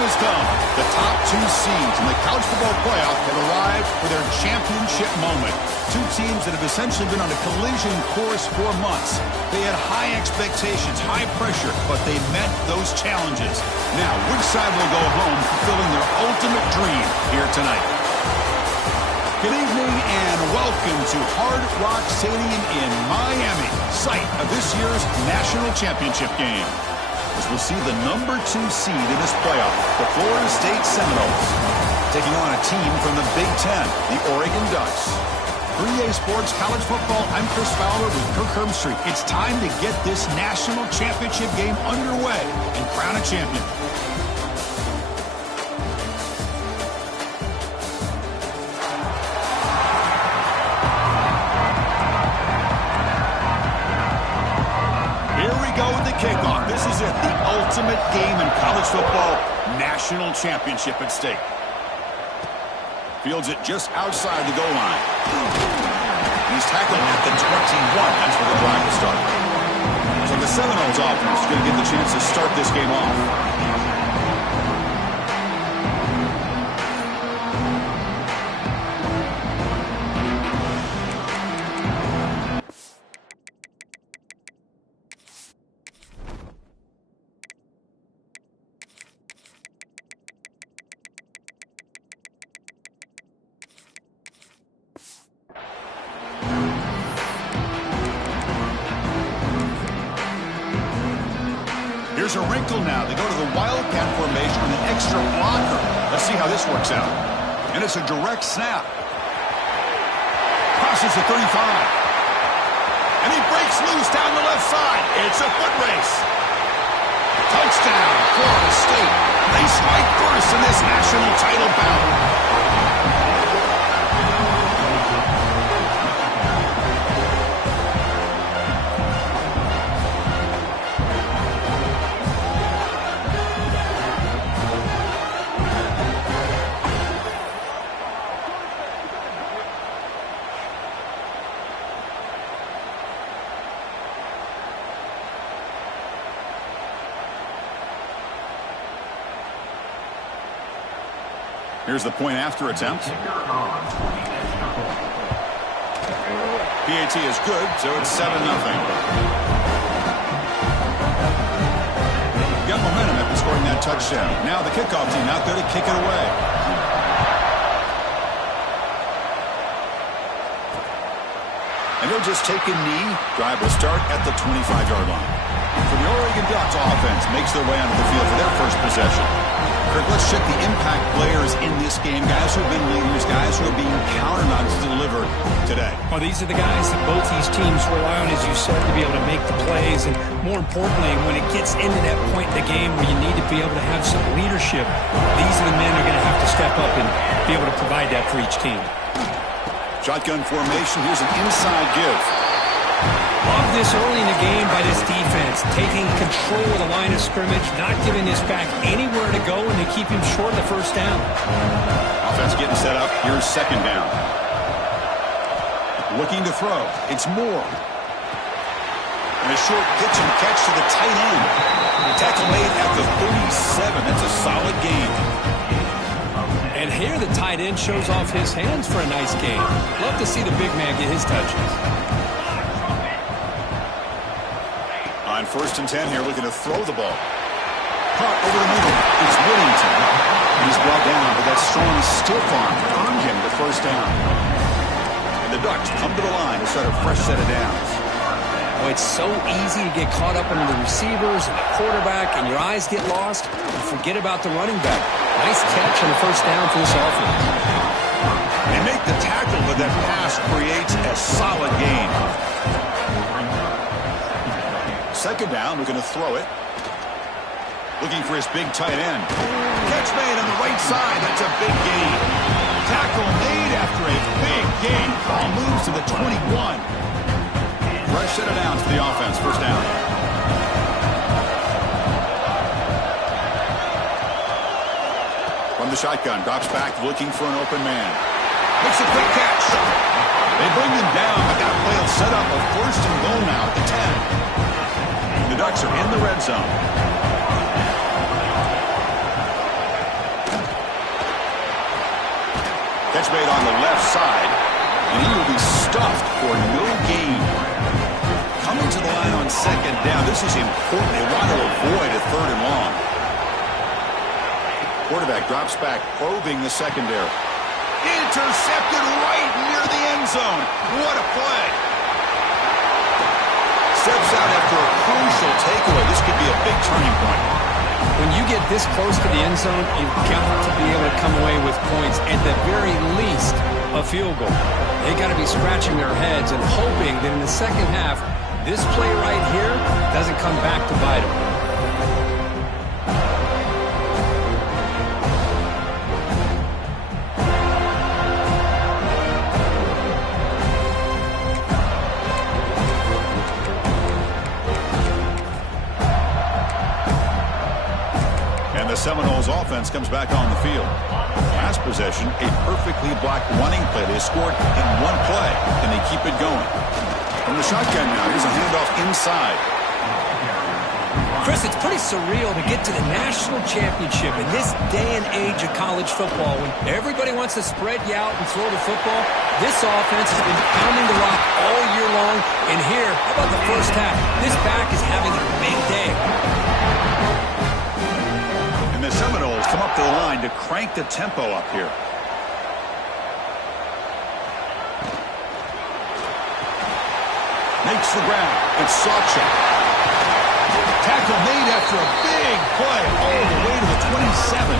time has come. The top two seeds in the college football playoff have arrived for their championship moment. Two teams that have essentially been on a collision course for months. They had high expectations, high pressure, but they met those challenges. Now, which side will go home fulfilling their ultimate dream here tonight? Good evening and welcome to Hard Rock Stadium in Miami, site of this year's national championship game. As we'll see the number 2 seed in this playoff, the Florida State Seminoles, taking on a team from the Big Ten, the Oregon Ducks. 3A Sports College Football, I'm Chris Fowler with Kirk Herbstreit. It's time to get this national championship game underway and crown a champion. Kickoff. This is it, the ultimate game in college football, national championship at stake. Fields it just outside the goal line. He's tackled at the 21. That's where the drive will start. So the Seminoles offense is going to get the chance to start this game off. Here's a wrinkle now. They go to the wildcat formation with an extra blocker. Let's see how this works out. And it's a direct snap. Crosses the 35. And he breaks loose down the left side. It's a foot race. Touchdown, Florida State. They strike first in this national title battle. Here's the point after attempt. PAT is good, so it's 7-0. Got momentum after scoring that touchdown. Now the kickoff team out there to kick it away. And they'll just take a knee. Drive will start at the 25-yard line. For the Oregon Ducks, offense makes their way onto the field for their first possession. Kirk, let's check the impact players in this game. Guys who have been leaders, guys who are being counted on to deliver today. Well, these are the guys that both these teams rely on, as you said, to be able to make the plays. And more importantly, when it gets into that point in the game where you need to be able to have some leadership, these are the men who are going to have to step up and be able to provide that for each team. Shotgun formation. Here's an inside give. Love this early in the game by this defense, taking control of the line of scrimmage, not giving this back anywhere to go, and they keep him short of the first down. Offense getting set up. Here's second down. Looking to throw. It's Moore. And a short pitch and catch to the tight end. Tackle made at the 37. That's a solid game. And here the tight end shows off his hands for a nice game. Love to see the big man get his touches. On 1st and 10 here, looking to throw the ball. Caught over the middle. It's Whittington. He's brought down, but that strong stiff arm earned him the first down. And the Ducks come to the line to start a fresh set of downs. Well, it's so easy to get caught up in the receivers and the quarterback, and your eyes get lost. You forget about the running back. Nice catch on the first down for this offense. They make the tackle, but that pass creates a solid gain. Second down, looking to throw it. Looking for his big tight end. Catch made on the right side. That's a big gain. Tackle made after a big gain. Ball moves to the 21. Fresh set of downs for the offense. First down. From the shotgun, drops back, looking for an open man. Makes a quick catch. They bring him down, but that play will set up a 1st and goal now at the 10. The Ducks are in the red zone. stuffed for no gain. Coming to the line on second down. This is important. They want to avoid a third and long. Quarterback drops back, probing the secondary. Intercepted right near the end zone. What a play. Steps out after a crucial takeaway. This could be a big turning point. When you get this close to the end zone, you've got to be able to come away with points. At the very least, a field goal. They got to be scratching their heads and hoping that in the second half, this play right here doesn't come back to bite them. The Seminoles offense comes back on the field. Last possession, a perfectly blocked running play. They scored in one play, and they keep it going. From the shotgun now, here's a handoff inside. Chris, it's pretty surreal to get to the national championship in this day and age of college football when everybody wants to spread you out and throw the football. This offense has been pounding the rock all year long, and here, how about the first half? This back is having a big day. The Seminoles come up to the line to crank the tempo up here. Makes the ground. It's Sawchuk. Tackle made after a big play all the way to the 27.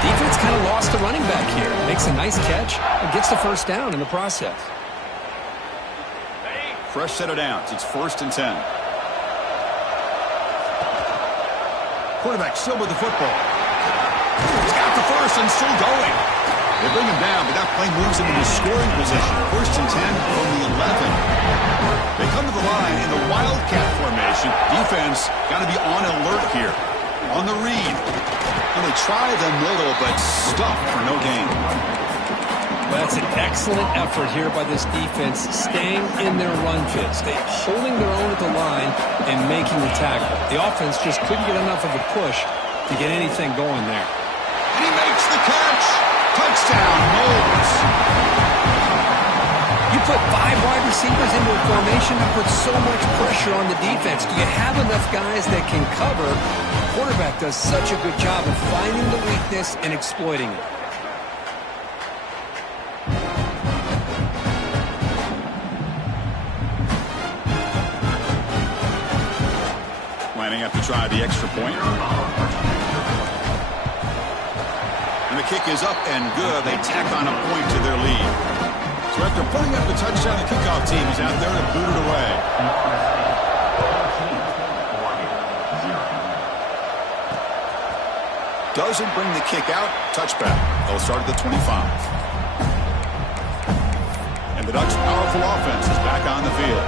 Defense kind of lost the running back here. Makes a nice catch and gets the first down in the process. Fresh set of downs. It's 1st and 10. Quarterback still with the football. He's got the first and still going. They bring him down, but that play moves him into scoring position. 1st and 10 from the 11. They come to the line in the Wildcat formation. Defense got to be on alert here. On the read. And they try the middle, but stuffed for no gain. Well, that's an excellent effort here by this defense, staying in their run fits. They're holding their own at the line and making the tackle. The offense just couldn't get enough of a push to get anything going there. And he makes the catch. Touchdown, Moles. You put 5 wide receivers into a formation, you put so much pressure on the defense. Do you have enough guys that can cover? The quarterback does such a good job of finding the weakness and exploiting it. Lining up to try the extra point. And the kick is up and good. They tack on a point to their lead. So after putting up the touchdown, the kickoff team is out there to boot it away. Doesn't bring the kick out. Touchback. They'll start at the 25. And the Ducks' powerful offense is back on the field.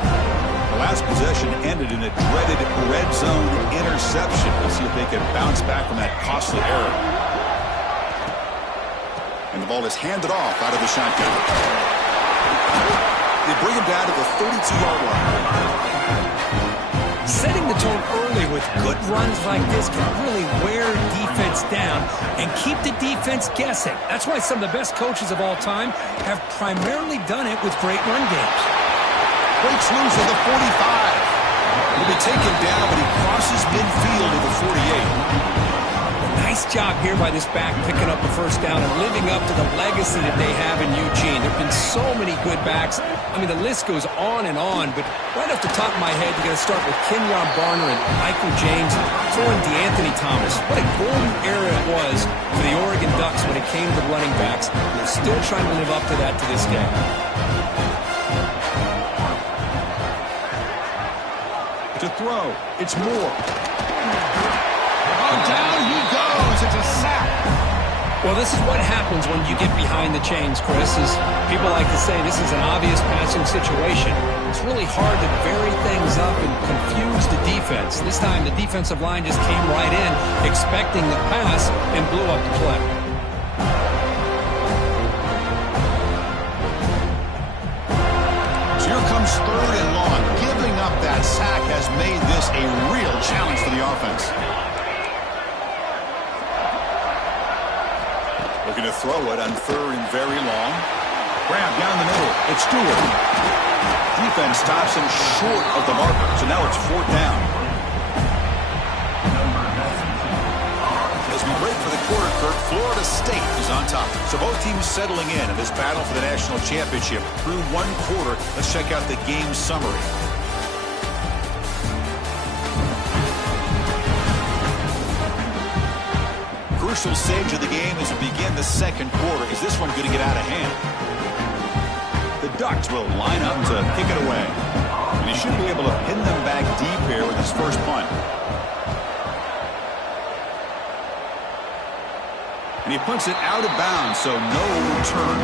The last possession ended in a dreaded red zone interception. Let's see if they can bounce back from that costly error. And the ball is handed off out of the shotgun. They bring him down to the 32-yard line. Setting the tone early with good runs like this can really wear defense down and keep the defense guessing. That's why some of the best coaches of all time have primarily done it with great run games. Breaks loose at the 45. He'll be taken down, but he crosses midfield to the 48. Nice job here by this back picking up the first down and living up to the legacy that they have in Eugene. There have been so many good backs. I mean, the list goes on and on, but right off the top of my head, you got to start with Kenyon Barner and Michael James, throwing DeAnthony Thomas. What a golden era it was for the Oregon Ducks when it came to running backs. They're still trying to live up to that to this day. To throw, it's Moore. Oh, down he goes. It's a sack. Well, this is what happens when you get behind the chains, Chris. Is people like to say this is an obvious passing situation. It's really hard to vary things up and confuse the defense. This time, the defensive line just came right in, expecting the pass, and blew up the play. So here comes 3rd and long. Giving up that sack has made this a real challenge for the offense. Looking to throw it on 3rd and very long. Grab down the middle. It's Stewart. Defense stops him short of the marker, so now it's 4th down. As we break for the quarter, Kirk, Florida State is on top. So both teams settling in this battle for the national championship through 1 quarter. Let's check out the game summary. Crucial stage of the game as we begin the 2nd quarter. Is this one going to get out of hand? The Ducks will line up to kick it away. And he should be able to pin them back deep here with his first punt. And he punts it out of bounds, so no return.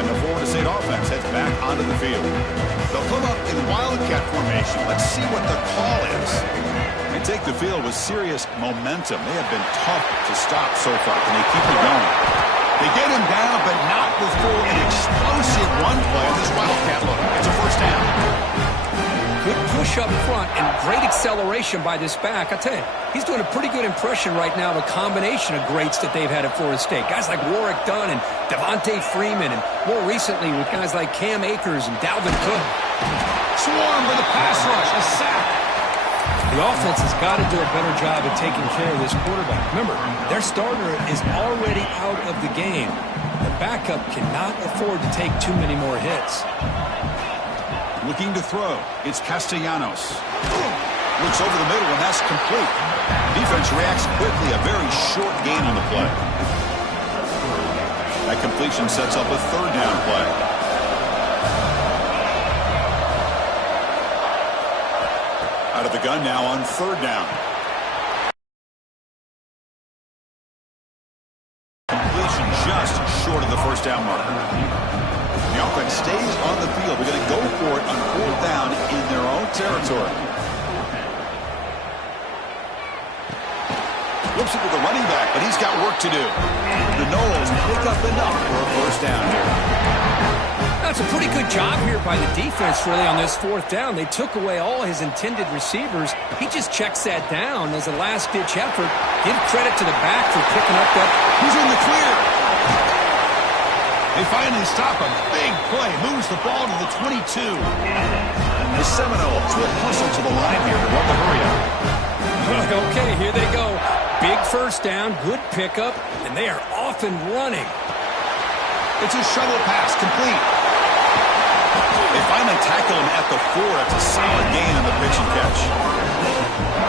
And the Florida State offense heads back onto the field. They'll come up in Wildcat formation. Let's see what the call is. They take the field with serious momentum. They have been tough to stop so far. Can they keep it going? They get him down, but not before an explosive run play on this Wildcat look. It's a first down. Good push up front and great acceleration by this back. I tell you, he's doing a pretty good impression right now of a combination of greats that they've had at Florida State. Guys like Warwick Dunn and Devontae Freeman, and more recently with guys like Cam Akers and Dalvin Cook. Swarm for the pass rush, a sack. The offense has got to do a better job of taking care of this quarterback. Remember, their starter is already out of the game. The backup cannot afford to take too many more hits. Looking to throw. It's Castellanos. Looks over the middle, and that's complete. Defense reacts quickly. A very short gain on the play. That completion sets up a 3rd down play. Out of the gun now on 3rd down. Completion just short of the first down marker. The offense stays on the field. We're going to go for it on 4th down in their own territory. Looks it to the running back, but he's got work to do. The Noles pick up enough for a first down here. That's a pretty good job here by the defense, really, on this 4th down. They took away all his intended receivers. He just checks that down as a last-ditch effort. Give credit to the back for picking up that. He's in the clear. They finally stop him. Big play. Moves the ball to the 22. The Seminoles will hustle to the line here to run the hurry-up. Okay, here they go. Big first down, good pickup, and they are off and running. It's a shovel pass, complete. They finally tackle him at the 4. That's a solid gain on the pitch and catch.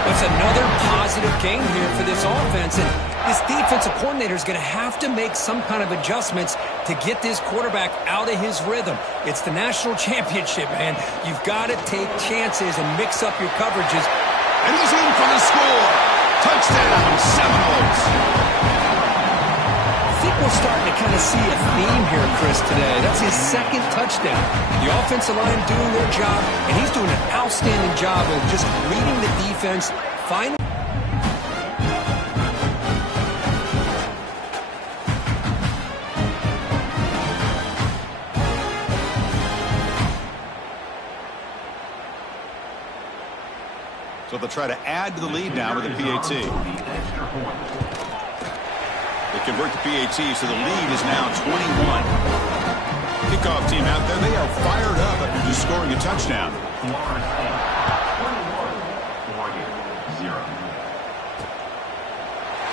That's another positive gain here for this offense, and this defensive coordinator is going to have to make some kind of adjustments to get this quarterback out of his rhythm. It's the national championship, man. You've got to take chances and mix up your coverages. And he's in for the score. Touchdown, Seminoles. I think we're starting to kind of see a theme here, Chris, today. That's his 2nd touchdown. The offensive line doing their job, and he's doing an outstanding job of just reading the defense, finding. So they'll try to add to the lead now with a PAT. They convert the PAT, so the lead is now 21. Kickoff team out there, they are fired up after just scoring a touchdown.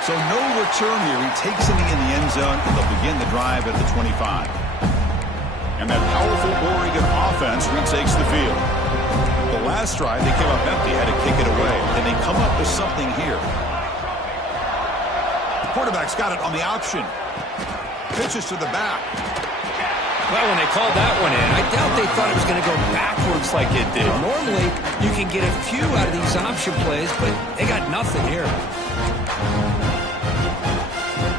So no return here. He takes it in the end zone, and they'll begin the drive at the 25. And that powerful Oregon offense retakes the field. The last drive, they came up empty, had to kick it away. And they come up with something here. The quarterback's got it on the option. Pitches to the back. Well, when they called that one in, I doubt they thought it was going to go backwards like it did. Normally, you can get a few out of these option plays, but they got nothing here.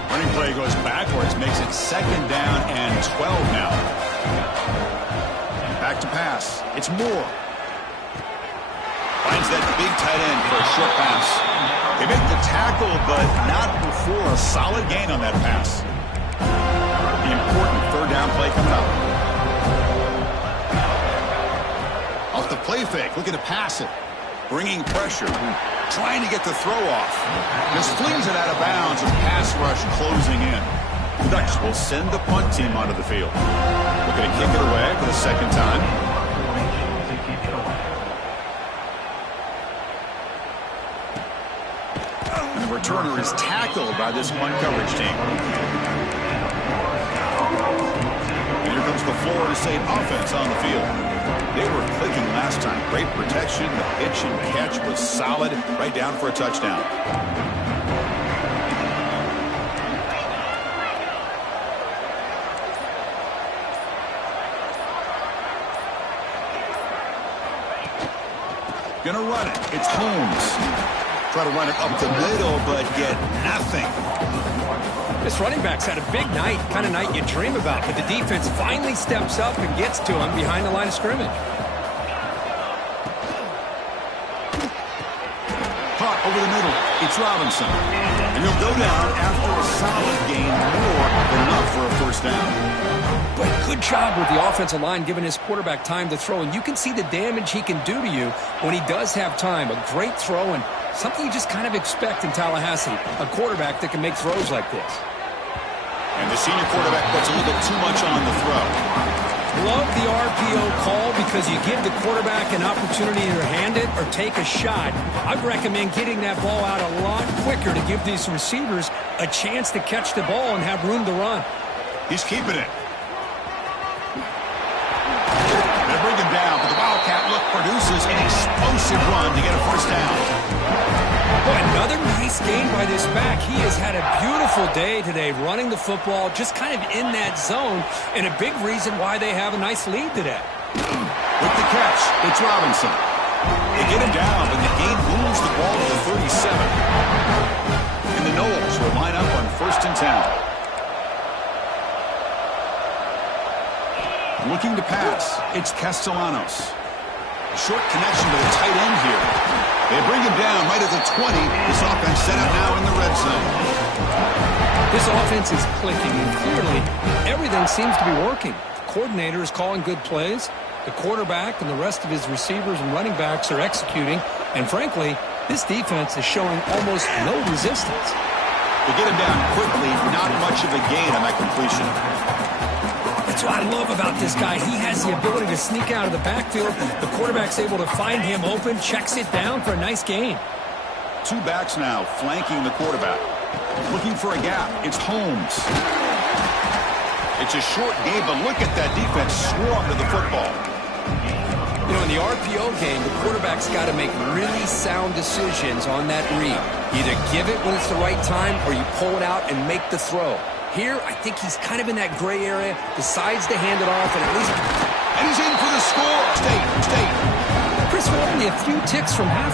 Running play goes backwards, makes it 2nd down and 12 now. Back to pass. It's Moore. Finds that big tight end for a short pass. They make the tackle, but not before a solid gain on that pass. The important 3rd down play coming up. Off the play fake, looking to pass it. Bringing pressure. Trying to get the throw off. Just flings it out of bounds with pass rush closing in. Ducks will send the punt team onto the field. Looking to kick it away for the second time. And the returner is tackled by this punt coverage team. And here comes the Florida State offense on the field. They were clicking last time. Great protection. The pitch and catch was solid. Right down for a touchdown. Gonna run it. It's Holmes. Try to run it up the middle, but get nothing. This running back's had a big night, kind of night you dream about, but the defense finally steps up and gets to him behind the line of scrimmage. Caught over the middle. It's Robinson. And he'll go down after a solid gain, more than enough for a first down. But good job with the offensive line giving his quarterback time to throw, and you can see the damage he can do to you when he does have time. A great throw and something you just kind of expect in Tallahassee, a quarterback that can make throws like this. And the senior quarterback puts a little bit too much on the throw. Love the RPO call because you give the quarterback an opportunity to hand it or take a shot. I'd recommend getting that ball out a lot quicker to give these receivers a chance to catch the ball and have room to run. He's keeping it. They bring him down, but the Wildcat look produces an explosive run to get a first down. Boy, another nice gain by this back. He has had a beautiful day today running the football, just kind of in that zone, and a big reason why they have a nice lead today. With the catch, it's Robinson. They get him down, but the game moves the ball to the 37. And the Noles will line up on 1st and 10. Looking to pass, it's Castellanos. A short connection to the tight end here. They bring him down right at the 20. This offense set up now in the red zone. This offense is clicking, and clearly everything seems to be working. The coordinator is calling good plays. The quarterback and the rest of his receivers and running backs are executing. And frankly, this defense is showing almost no resistance. They get him down quickly. Not much of a gain on that completion. That's what I love about this guy. He has the ability to sneak out of the backfield. The quarterback's able to find him open, checks it down for a nice gain. Two backs now flanking the quarterback. Looking for a gap. It's Holmes. It's a short game, but look at that defense swarm to the football. You know, in the RPO game, the quarterback's got to make really sound decisions on that read. Either give it when it's the right time or you pull it out and make the throw. Here, I think he's kind of in that gray area, decides to hand it off, and at least... And he's in for the score. State. Chris, we're only a few ticks from half.